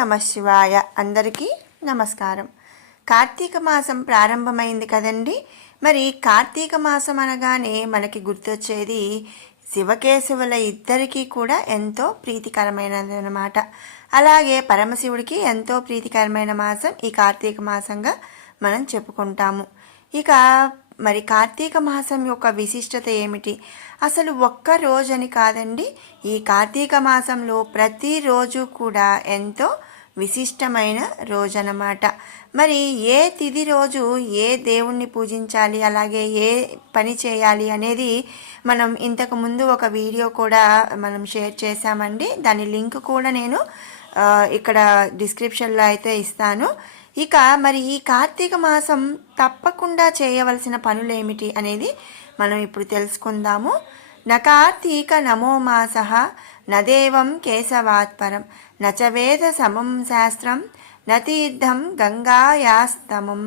నమః శివాయ. అందరికీ నమస్కారం. కార్తీక మాసం ప్రారంభమైంది కదండి. మరి కార్తీక మాసం అనగానే మనకి గుర్తొచ్చేది శివకేశవుల ఇద్దరికీ కూడా ఎంతో ప్రీతికరమైనది అన్నమాట. అలాగే పరమశివుడికి ఎంతో ప్రీతికరమైన మాసం ఈ కార్తీక మాసంగా మనం చెప్పుకుంటాము. ఇక మరి కార్తీక మాసం యొక్క విశిష్టత ఏమిటి? అసలు ఒక్క రోజని కాదండి, ఈ కార్తీక మాసంలో ప్రతిరోజు కూడా ఎంతో విశిష్టమైన రోజు అన్నమాట. మరి ఏ తిథి రోజు ఏ దేవుణ్ణి పూజించాలి, అలాగే ఏ పని చేయాలి అనేది మనం ఇంతకు ముందు ఒక వీడియో కూడా మనం షేర్ చేశామండి. దాని లింక్ కూడా నేను ఇక్కడ డిస్క్రిప్షన్లో అయితే ఇస్తాను. ఇక మరి ఈ కార్తీక మాసం తప్పకుండా చేయవలసిన పనులు ఏమిటి అనేది మనం ఇప్పుడు తెలుసుకుందాము. న కార్తీక నమో మాసః నదేవం కేశవాత్పరం నచ వేద సమం శాస్త్రం నతీర్థం గంగాయాస్తమం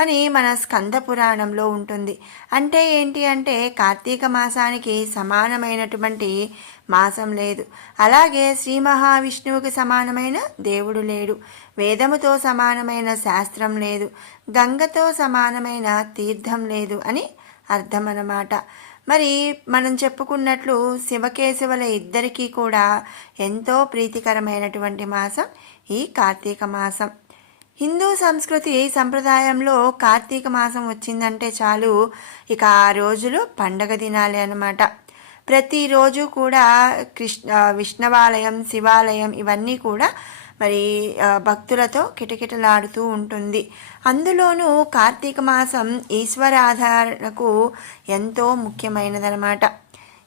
అని మన స్కంద పురాణంలో ఉంటుంది. అంటే ఏంటి అంటే కార్తీక మాసానికి సమానమైనటువంటి మాసం లేదు. అలాగే శ్రీ మహావిష్ణువుకి సమానమైన దేవుడు లేడు. వేదముతో సమానమైన శాస్త్రం లేదు. గంగతో సమానమైన తీర్థం లేదు అని అర్థం అన్నమాట. మరి మనం చెప్పుకున్నట్లు శివకేశవుల ఇద్దరికీ కూడా ఎంతో ప్రీతికరమైనటువంటి మాసం ఈ కార్తీక మాసం. హిందూ సంస్కృతి సంప్రదాయంలో కార్తీక మాసం వచ్చిందంటే చాలు, ఇక ఆ రోజులు పండగ దినాలే అన్నమాట. ప్రతిరోజు కూడా విష్ణవాలయం, శివాలయం ఇవన్నీ కూడా మరి భక్తులతో కిటకిటలాడుతూ ఉంటుంది. అందులోనూ కార్తీక మాసం ఈశ్వరాధారణకు ఎంతో ముఖ్యమైనదన్నమాట.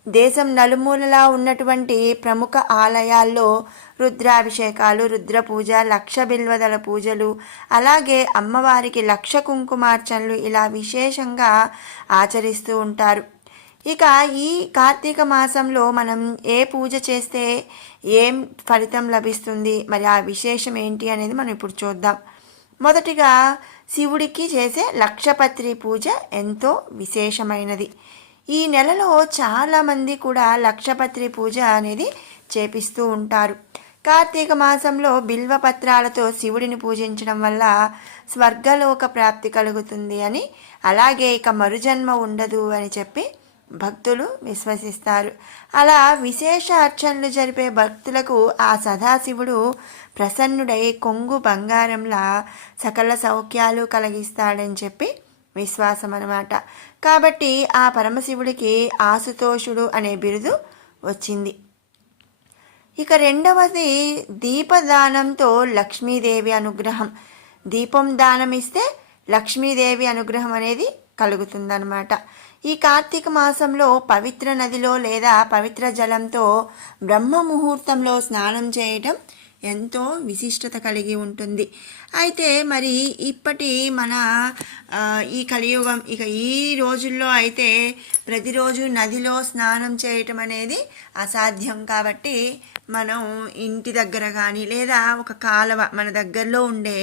దేశం నలుమూలలా ఉన్నటువంటి ప్రముఖ ఆలయాల్లో రుద్రాభిషేకాలు, రుద్ర పూజ, లక్ష బిల్వదల పూజలు, అలాగే అమ్మవారికి లక్ష కుంకుమార్చనలు ఇలా విశేషంగా ఆచరిస్తూ ఉంటారు. ఇక ఈ కార్తీక మాసంలో మనం ఏ పూజ చేస్తే ఏం ఫలితం లభిస్తుంది, మరి ఆ విశేషం ఏంటి అనేది మనం ఇప్పుడు చూద్దాం. మొదటిగా శివుడికి చేసే లక్షపత్రి పూజ ఎంతో విశేషమైనది. ఈ నెలలో చాలామంది కూడా లక్షపత్రి పూజ అనేది చేపిస్తూ ఉంటారు. కార్తీక మాసంలో బిల్వపత్రాలతో శివుడిని పూజించడం వల్ల స్వర్గలోక ప్రాప్తి కలుగుతుంది అని, అలాగే ఇక మరుజన్మ ఉండదు అని చెప్పి భక్తులు విశ్వసిస్తారు. అలా విశేష అర్చనలు జరిపే భక్తులకు ఆ సదాశివుడు ప్రసన్నుడై కొంగు బంగారంలా సకల సౌఖ్యాలు కలిగిస్తాడని చెప్పి విశ్వాసం అన్నమాట. కాబట్టి ఆ పరమశివుడికి ఆశుతోషుడు అనే బిరుదు వచ్చింది. ఇక రెండవది దీపదానంతో లక్ష్మీదేవి అనుగ్రహం. దీపం దానం ఇస్తే లక్ష్మీదేవి అనుగ్రహం అనేది కలుగుతుందన్నమాట. ఈ కార్తీక మాసంలో పవిత్ర నదిలో లేదా పవిత్ర జలంతో బ్రహ్మ ముహూర్తంలో స్నానం చేయటం ఎంతో విశిష్టత కలిగి ఉంటుంది. అయితే మరి ఇప్పటి మన ఈ కలియుగం, ఇక ఈ రోజుల్లో అయితే ప్రతిరోజు నదిలో స్నానం చేయటం అనేది అసాధ్యం. కాబట్టి మనం ఇంటి దగ్గర కానీ లేదా ఒక కాలువ మన దగ్గరలో ఉండే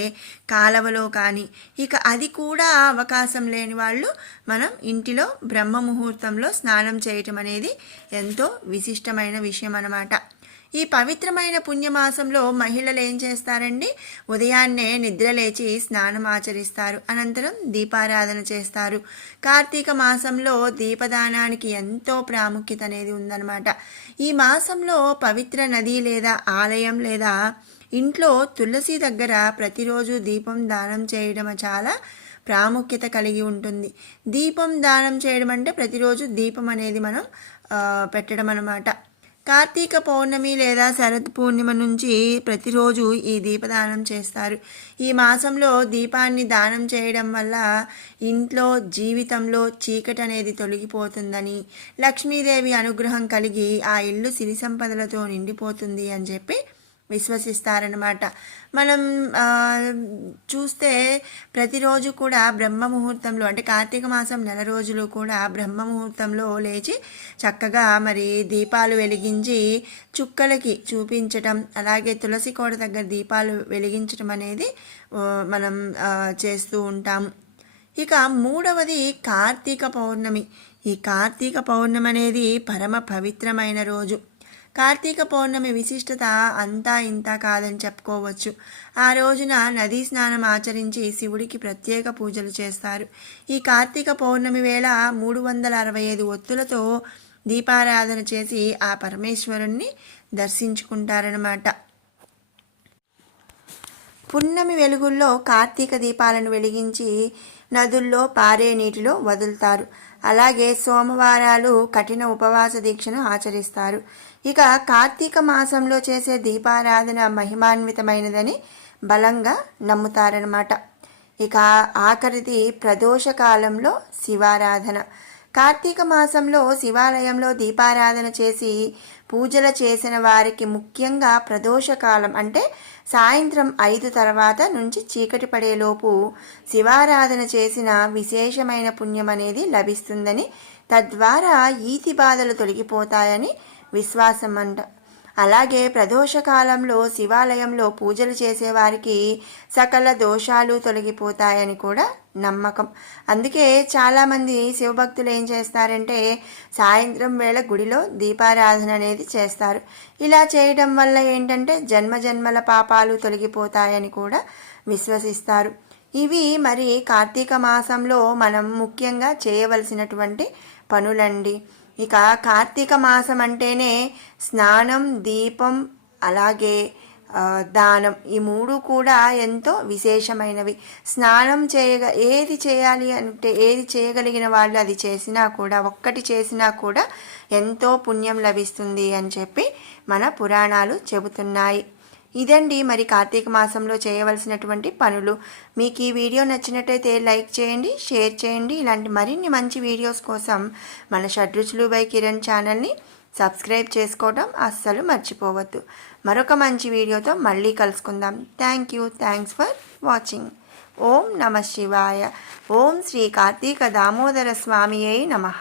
కాలువలో కానీ, ఇక అది కూడా అవకాశం లేని వాళ్ళు మనం ఇంటిలో బ్రహ్మ ముహూర్తంలో స్నానం చేయటం అనేది ఎంతో విశిష్టమైన విషయం అన్నమాట. ఈ పవిత్రమైన పుణ్యమాసంలో మహిళలు ఏం చేస్తారండి? ఉదయాన్నే నిద్రలేచి స్నానం ఆచరిస్తారు, అనంతరం దీపారాధన చేస్తారు. కార్తీక మాసంలో దీపదానానికి ఎంతో ప్రాముఖ్యత అనేది ఉందన్నమాట. ఈ మాసంలో పవిత్ర నది లేదా ఆలయం లేదా ఇంట్లో తులసి దగ్గర ప్రతిరోజు దీపం దానం చేయడం చాలా ప్రాముఖ్యత కలిగి ఉంటుంది. దీపం దానం చేయడం అంటే ప్రతిరోజు దీపం అనేది మనం పెట్టడం అన్నమాట. కార్తీక పౌర్ణమి లేదా శరద్ పూర్ణిమ నుంచి ప్రతిరోజు ఈ దీపదానం చేస్తారు. ఈ మాసంలో దీపాన్ని దానం చేయడం వల్ల ఇంట్లో జీవితంలో చీకటి అనేది తొలగిపోతుందని, లక్ష్మీదేవి అనుగ్రహం కలిగి ఆ ఇల్లు సిరి సంపదలతో నిండిపోతుంది అని చెప్పి విశ్వసిస్తారనమాట. మనం చూస్తే ప్రతిరోజు కూడా బ్రహ్మ ముహూర్తంలో, అంటే కార్తీక మాసం నెల రోజులు కూడా బ్రహ్మ ముహూర్తంలో లేచి చక్కగా మరి దీపాలు వెలిగించి చుక్కలకి చూపించటం, అలాగే తులసి కోట దగ్గర దీపాలు వెలిగించటం అనేది మనం చేస్తూ ఉంటాము. ఇక మూడవది కార్తీక పౌర్ణమి. ఈ కార్తీక పౌర్ణమి అనేది పరమ పవిత్రమైన రోజు. కార్తీక పౌర్ణమి విశిష్టత అంతా ఇంత కాదని చెప్పుకోవచ్చు. ఆ రోజున నదీ స్నానం ఆచరించి శివుడికి ప్రత్యేక పూజలు చేస్తారు. ఈ కార్తీక పౌర్ణమి వేళ 365 ఒత్తులతో దీపారాధన చేసి ఆ పరమేశ్వరుణ్ణి దర్శించుకుంటారనమాట. పున్నమి వెలుగుల్లో కార్తీక దీపాలను వెలిగించి నదుల్లో పారే నీటిలో వదులుతారు. అలాగే సోమవారాలు కఠిన ఉపవాస దీక్షను ఆచరిస్తారు. ఇక కార్తీక మాసంలో చేసే దీపారాధన మహిమాన్వితమైనదని బలంగా నమ్ముతారనమాట. ఇక ఆఖరిది ప్రదోష కాలంలో శివారాధన. కార్తీక మాసంలో శివాలయంలో దీపారాధన చేసి పూజలు చేసిన వారికి ముఖ్యంగా ప్రదోషకాలం అంటే సాయంత్రం 5 తర్వాత నుంచి చీకటి పడేలోపు శివారాధన చేసిన విశేషమైన పుణ్యం అనేది లభిస్తుందని, తద్వారా ఈతి బాధలు తొలగిపోతాయని విశ్వాసం అంట. అలాగే ప్రదోషకాలంలో శివాలయంలో పూజలు చేసేవారికి సకల దోషాలు తొలగిపోతాయని కూడా నమ్మకం. అందుకే చాలామంది శివభక్తులు ఏం చేస్తారంటే సాయంత్రం వేళ గుడిలో దీపారాధన అనేది చేస్తారు. ఇలా చేయడం వల్ల ఏంటంటే జన్మజన్మల పాపాలు తొలగిపోతాయని కూడా విశ్వసిస్తారు. ఇవి మరి కార్తీక మాసంలో మనం ముఖ్యంగా చేయవలసినటువంటి పనులండి. ఇక కార్తీక మాసం అంటేనే స్నానం, దీపం, అలాగే దానం, ఈ 3 కూడా ఎంతో విశేషమైనవి. స్నానం ఏది చేయాలి అంటే ఏది చేయగలిగిన వాళ్ళు అది చేసినా కూడా, ఒక్కటి చేసినా కూడా ఎంతో పుణ్యం లభిస్తుంది అని చెప్పి మన పురాణాలు చెబుతున్నాయి. ఇదండి మరి కార్తీక మాసంలో చేయవలసినటువంటి పనులు. మీకు ఈ వీడియో నచ్చినట్టయితే లైక్ చేయండి, షేర్ చేయండి. ఇలాంటి మరిన్ని మంచి వీడియోస్ కోసం మన షడ్రుచులు బై కిరణ్ ఛానల్ని సబ్స్క్రైబ్ చేసుకోవడం అస్సలు మర్చిపోవద్దు. మరొక మంచి వీడియోతో మళ్ళీ కలుసుకుందాం. Thanks for watching. ఓం నమః శివాయ. ఓం శ్రీ కార్తీక దామోదర స్వామియే నమః.